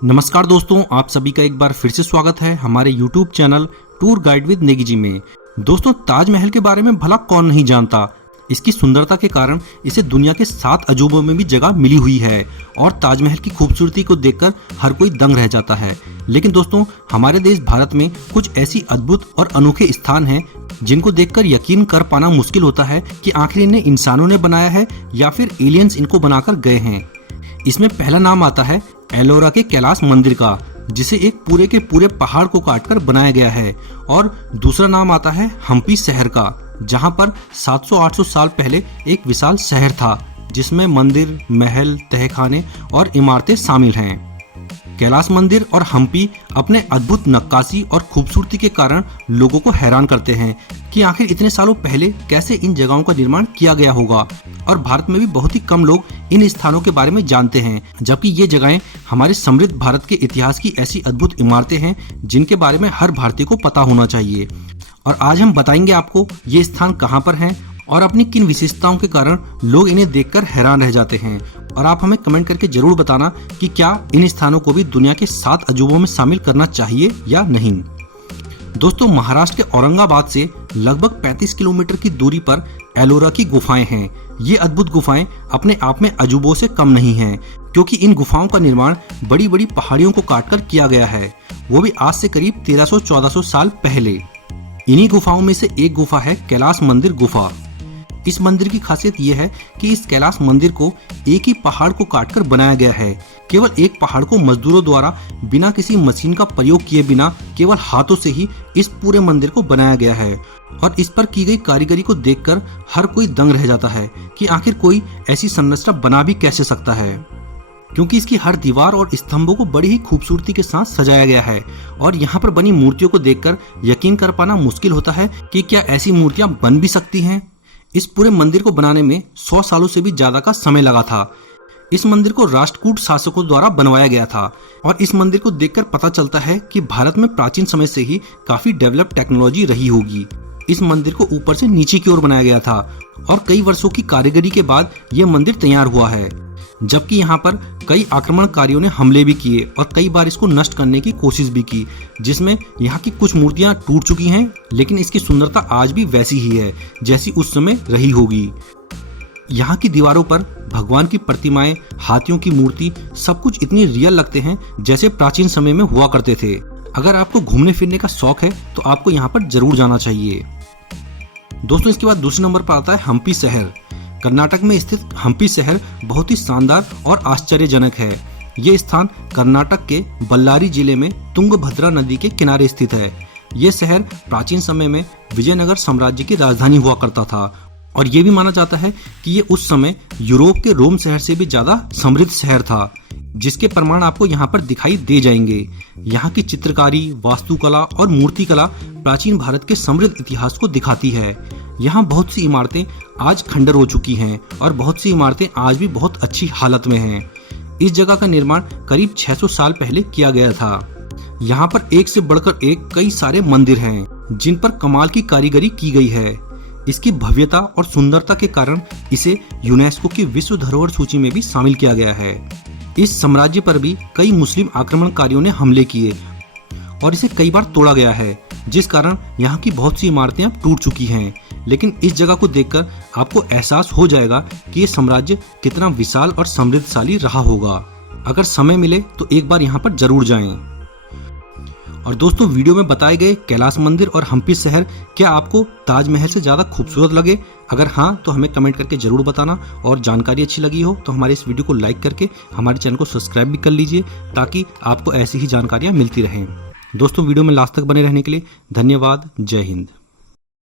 नमस्कार दोस्तों, आप सभी का एक बार फिर से स्वागत है हमारे YouTube channel tour guide with Negi ji में। दोस्तों, ताजमहल के बारे में भला कौन नहीं जानता। इसकी सुंदरता के कारण इसे दुनिया के 7 अजूबों में भी जगह मिली हुई है और ताजमहल की खूबसूरती को देखकर हर कोई दंग रह जाता है। लेकिन दोस्तों, हमारे देश भारत में कुछ ऐसी अद्भुत और अनोखे स्थान हैं जिनको देखकर यकीन कर पाना मुश्किल होता है कि आखिर इन्हें इंसानों ने बनाया है या फिर एलियंस इनको बनाकर गए हैं। इसमें पहला नाम आता है एलोरा के कैलाश मंदिर का, जिसे एक पूरे के पूरे पहाड़ को काटकर बनाया गया है। और दूसरा नाम आता है हम्पी शहर का, जहां पर 700-800 साल पहले एक विशाल शहर था जिसमें मंदिर, महल, तहखाने और इमारतें शामिल हैं। कैलाश मंदिर और हम्पी अपने अद्भुत नक्काशी और खूबसूरती के कारण लोगों को हैरान करते हैं कि आखिर इतने सालों पहले कैसे इन जगहों का निर्माण किया गया होगा। और भारत में भी बहुत ही कम लोग इन स्थानों के बारे में जानते हैं, जबकि ये जगहें हमारे समृद्ध भारत के इतिहास की ऐसी अद्भुत इमारतें हैं जिनके बारे में हर भारतीय को पता होना चाहिए। और आज हम बताएंगे आपको ये स्थान कहाँ पर हैं और अपनी किन विशेषताओं के कारण लोग इन्हें देखकर हैरान रह जाते हैं। और आप हमें कमेंट करके जरूर बताना कि क्या इन स्थानों को भी दुनिया के 7 अजूबों में शामिल करना चाहिए या नहीं। दोस्तों, महाराष्ट्र के औरंगाबाद से लगभग 35 किलोमीटर की दूरी पर एलोरा की गुफाएं हैं। ये अद्भुत गुफाएं अपने आप में अजूबों से कम नहीं हैं, क्योंकि इन गुफाओं का निर्माण बड़ी बड़ी पहाड़ियों को काटकर किया गया है, वो भी आज से करीब 1300-1400 साल पहले। इन्हीं गुफाओं में से एक गुफा है कैलाश मंदिर गुफा। इस मंदिर की खासियत यह है कि इस कैलाश मंदिर को एक ही पहाड़ को काटकर बनाया गया है। केवल एक पहाड़ को मजदूरों द्वारा बिना किसी मशीन का प्रयोग किए बिना केवल हाथों से ही इस पूरे मंदिर को बनाया गया है। और इस पर की गई कारीगरी को देखकर हर कोई दंग रह जाता है कि आखिर कोई ऐसी संरचना बना भी कैसे सकता है, क्योंकि इसकी हर दीवार और स्तंभों को बड़ी ही खूबसूरती के साथ सजाया गया है। और यहाँ पर बनी मूर्तियों को देखकर यकीन कर पाना मुश्किल होता है कि क्या ऐसी मूर्तियां बन भी सकती हैं। इस पूरे मंदिर को बनाने में 100 सालों से भी ज्यादा का समय लगा था। इस मंदिर को राष्ट्रकूट शासकों द्वारा बनवाया गया था। और इस मंदिर को देखकर पता चलता है कि भारत में प्राचीन समय से ही काफी डेवलप टेक्नोलॉजी रही होगी। इस मंदिर को ऊपर से नीचे की ओर बनाया गया था और कई वर्षों की कारीगरी के बाद यह मंदिर तैयार हुआ है, जबकि यहाँ पर कई आक्रमणकारियों ने हमले भी किए और कई बार इसको नष्ट करने की कोशिश भी की, जिसमें यहाँ की कुछ मूर्तियां टूट चुकी हैं, लेकिन इसकी सुंदरता आज भी वैसी ही है जैसी उस समय रही होगी। यहाँ की दीवारों पर भगवान की प्रतिमाएं, हाथियों की मूर्ति, सब कुछ इतनी रियल लगते हैं जैसे प्राचीन समय में हुआ करते थे। अगर आपको घूमने फिरने का शौक है तो आपको यहाँ पर जरूर जाना चाहिए। दोस्तों, इसके बाद दूसरे नंबर पर आता है हम्पी शहर। कर्नाटक में स्थित हम्पी शहर बहुत ही शानदार और आश्चर्यजनक है। ये स्थान कर्नाटक के बल्लारी जिले में तुंगभद्रा नदी के किनारे स्थित है। ये शहर प्राचीन समय में विजयनगर साम्राज्य की राजधानी हुआ करता था और ये भी माना जाता है कि ये उस समय यूरोप के रोम शहर से भी ज्यादा समृद्ध शहर था, जिसके प्रमाण आपको यहाँ पर दिखाई दे जाएंगे। यहाँ की चित्रकारी, वास्तुकला और मूर्तिकला प्राचीन भारत के समृद्ध इतिहास को दिखाती है। यहाँ बहुत सी इमारतें आज खंडर हो चुकी हैं और बहुत सी इमारतें आज भी बहुत अच्छी हालत में हैं। इस जगह का निर्माण करीब 600 साल पहले किया गया था। यहाँ पर एक से बढ़कर एक कई सारे मंदिर हैं जिन पर कमाल की कारीगरी की गई है। इसकी भव्यता और सुंदरता के कारण इसे यूनेस्को की विश्व धरोहर सूची में भी शामिल किया गया है। इस साम्राज्य पर भी कई मुस्लिम आक्रमणकारियों ने हमले किए और इसे कई बार तोड़ा गया है, जिस कारण यहाँ की बहुत सी इमारतें अब टूट चुकी हैं। लेकिन इस जगह को देखकर आपको एहसास हो जाएगा कि ये साम्राज्य कितना विशाल और समृद्धशाली रहा होगा। अगर समय मिले तो एक बार यहाँ पर जरूर जाएं। और दोस्तों, वीडियो में बताए गए कैलाश मंदिर और हम्पी शहर क्या आपको ताजमहल से ज्यादा खूबसूरत लगे? अगर हाँ तो हमें कमेंट करके जरूर बताना। और जानकारी अच्छी लगी हो तो हमारे इस वीडियो को लाइक करके हमारे चैनल को सब्सक्राइब भी कर लीजिए, ताकि आपको ऐसी ही जानकारियां मिलती रहें। दोस्तों, वीडियो में लास्ट तक बने रहने के लिए धन्यवाद। जय हिंद।